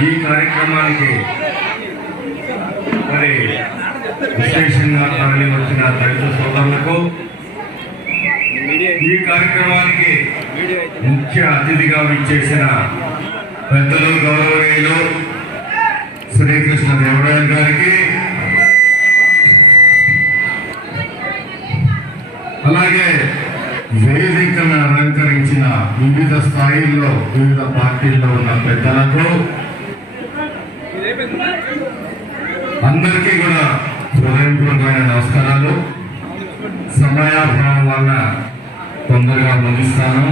ఈ కార్యక్రమానికి మరి విశేషంగా తరలి వచ్చిన దళిత సోదరులకు ఈ కార్యక్రమానికి ముఖ్య అతిథిగా విచ్చేసిన పెద్దలు గౌరవనీయులు శ్రీకృష్ణ దేవరాయ గారికి అలాగే వేదికను అలంకరించిన వివిధ స్థాయిల్లో వివిధ పార్టీల్లో ఉన్న పెద్దలకు అందరికీ కూడా హృదయపూర్వకమైన నమస్కారాలు. సమయాభావం వల్ల తొందరగా ముగిస్తాను.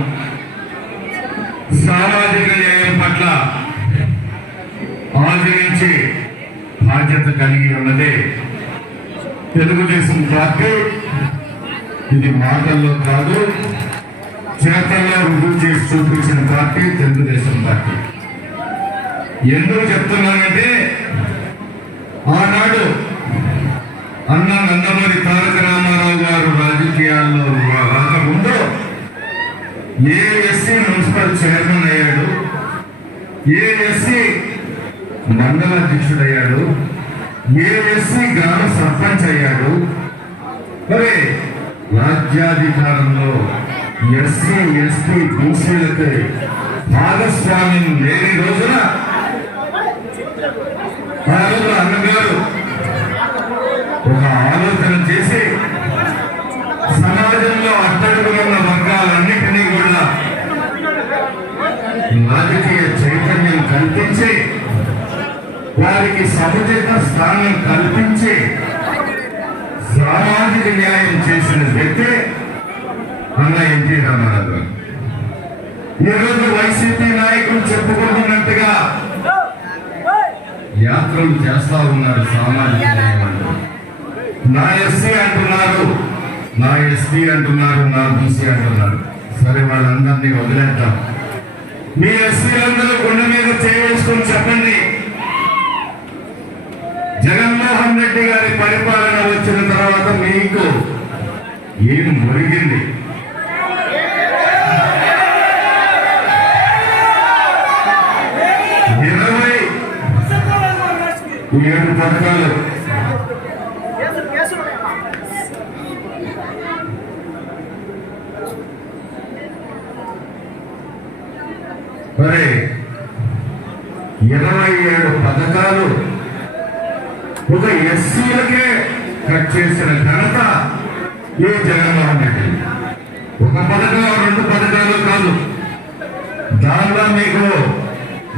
సామాజిక న్యాయం పట్ల ఆచరించి బాధ్యత కలిగి ఉన్నదే తెలుగుదేశం పార్టీ. ఇది మాటల్లో కాదు చేతల్లో రుజువు చేసి చూపించిన పార్టీ తెలుగుదేశం పార్టీ. ఎందుకు చెప్తున్నానంటే ఆనాడు అన్న నందమూరి తారక రామారావు గారు రాజకీయాల్లో రాకముందు ఏఎస్సి మున్సిపల్ చైర్మన్ అయ్యాడు ఏఎస్సి మండల అధ్యక్షుడయ్యాడు ఏఎస్సి గ్రామ సర్పంచ్ అయ్యాడు. మరి రాజ్యాధికారంలో ఎస్సీ ఎస్టీ బీసీలకి భాగస్వామ్యం లేని రోజున ఆ అన్నగారు ఒక ఆలోచన చేసి సమాజంలో అట్టడుగున ఉన్న వర్గాలన్నింటినీ కూడా రాజకీయ చైతన్యం కల్పించి వారికి సముచిత స్థానం కల్పించి సామాజిక న్యాయం చేసిన వ్యక్తి అన్న ఎన్టీ రామారావు గారు. ఈరోజు వైసీపీ నాయకులు చెప్పుకుంటున్నట్టుగా యాత్రలు చేస్తా ఉన్నారు సామాజిక నా ఎస్సీ అంటున్నారు నా ఎస్పీ అంటున్నారు నా బీసీ అంటున్నారు. సరే వాళ్ళందరినీ వదిలేద్దాం. మీ ఎస్సీ అందరూ కొండ మీద చేయించుకొని చెప్పండి. జగన్మోహన్ రెడ్డి గారి పరిపాలన వచ్చిన తర్వాత మీకు ఏం మురిగింది ఏడు పథకాలు మరి ఇరవై ఏడు పథకాలు ఒక ఎస్సీలకే కట్ చేసిన ఘనత ఈ జగన్మోహన్ రెడ్డి. ఒక పథకం రెండు పథకాలు కాదు. దానిలో మీకు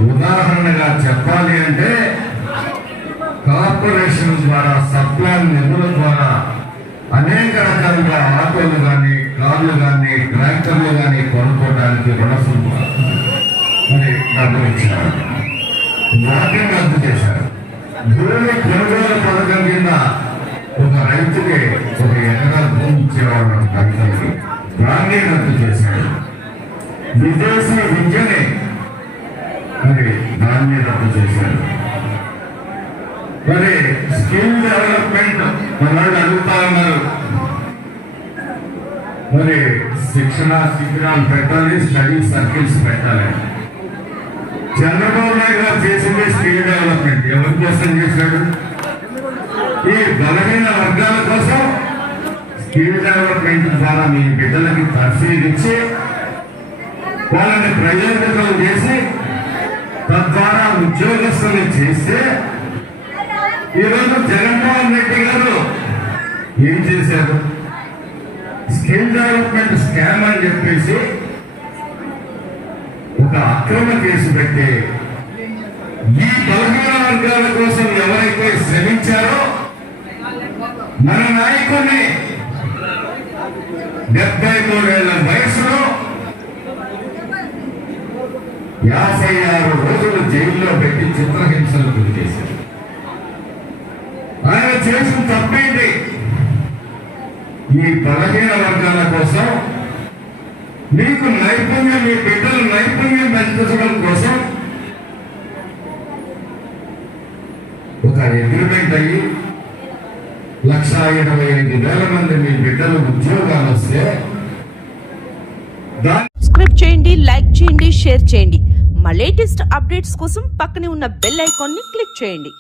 ఉదాహరణగా చెప్పాలి అంటే కార్పొరేషన్ ద్వారా సప్లాన్ నిధుల ద్వారా అనేక రకాలుగా ఆటోలు కానీ కార్లు కానీ ట్రాక్టర్లు కానీ కొనుక్కోవడానికి రుణసం డబ్బులు ఇచ్చారు. వాటిని రద్దు చేశారు. భూమి కొనుగోలు పథకం కింద ఒక రైతుకి ఒక ఎకరా భూమి ఇచ్చేవాడు రైతులకి దాన్ని రద్దు చేశారు. విదేశీ విద్యని మరి దాన్ని రద్దు చేశారు. మరి స్కిల్ డెవలప్మెంట్ మన వాళ్ళు అడుగుతా ఉన్నారు. మరి శిక్షణ శిబిరాలు పెట్టాలి స్టడీ సర్కిల్స్ పెట్టాలి. చంద్రబాబు నాయుడు గారు చేసింది స్కిల్ డెవలప్మెంట్. ఎవరి కోసం చేశాడు ఈ బలమైన వర్గాల కోసం స్కిల్ డెవలప్మెంట్ ద్వారా మీ బిడ్డలకి పరిశీలించి వాళ్ళని ప్రయోజకులు చేసి తద్వారా ఉద్యోగస్తులు చేస్తే ఈరోజు జగన్మోహన్ రెడ్డి గారు ఏం చేశారు? స్కిల్ డెవలప్మెంట్ స్కామ్ అని చెప్పేసి ఒక అక్రమ కేసు పెట్టి ఈ బలహీన వర్గాల కోసం ఎవరైతే శ్రమించారో మన నాయకుడిని డెబ్బై మూడేళ్ళ వయసులో యాభై ఆరు రోజులు జైల్లో పెట్టి చిత్రహింసలు గురి చేశారు. చేసిన తప్పేంటి? ఈ బలహీన వర్గాల కోసం మీకు నైపుణ్యం మీ బిడ్డలు నైపుణ్యం పెంచడం కోసం ఒక అగ్రిమెంట్ అయ్యి లక్ష ఇరవై ఐదు వేల మంది మీ బిడ్డలు ఉద్యోగాలు వస్తే సబ్స్క్రైబ్ చేయండి లైక్ చేయండి షేర్ చేయండి. మా లేటెస్ట్ అప్డేట్స్ కోసం పక్కనే ఉన్న బెల్ ఐకాన్ని క్లిక్ చేయండి.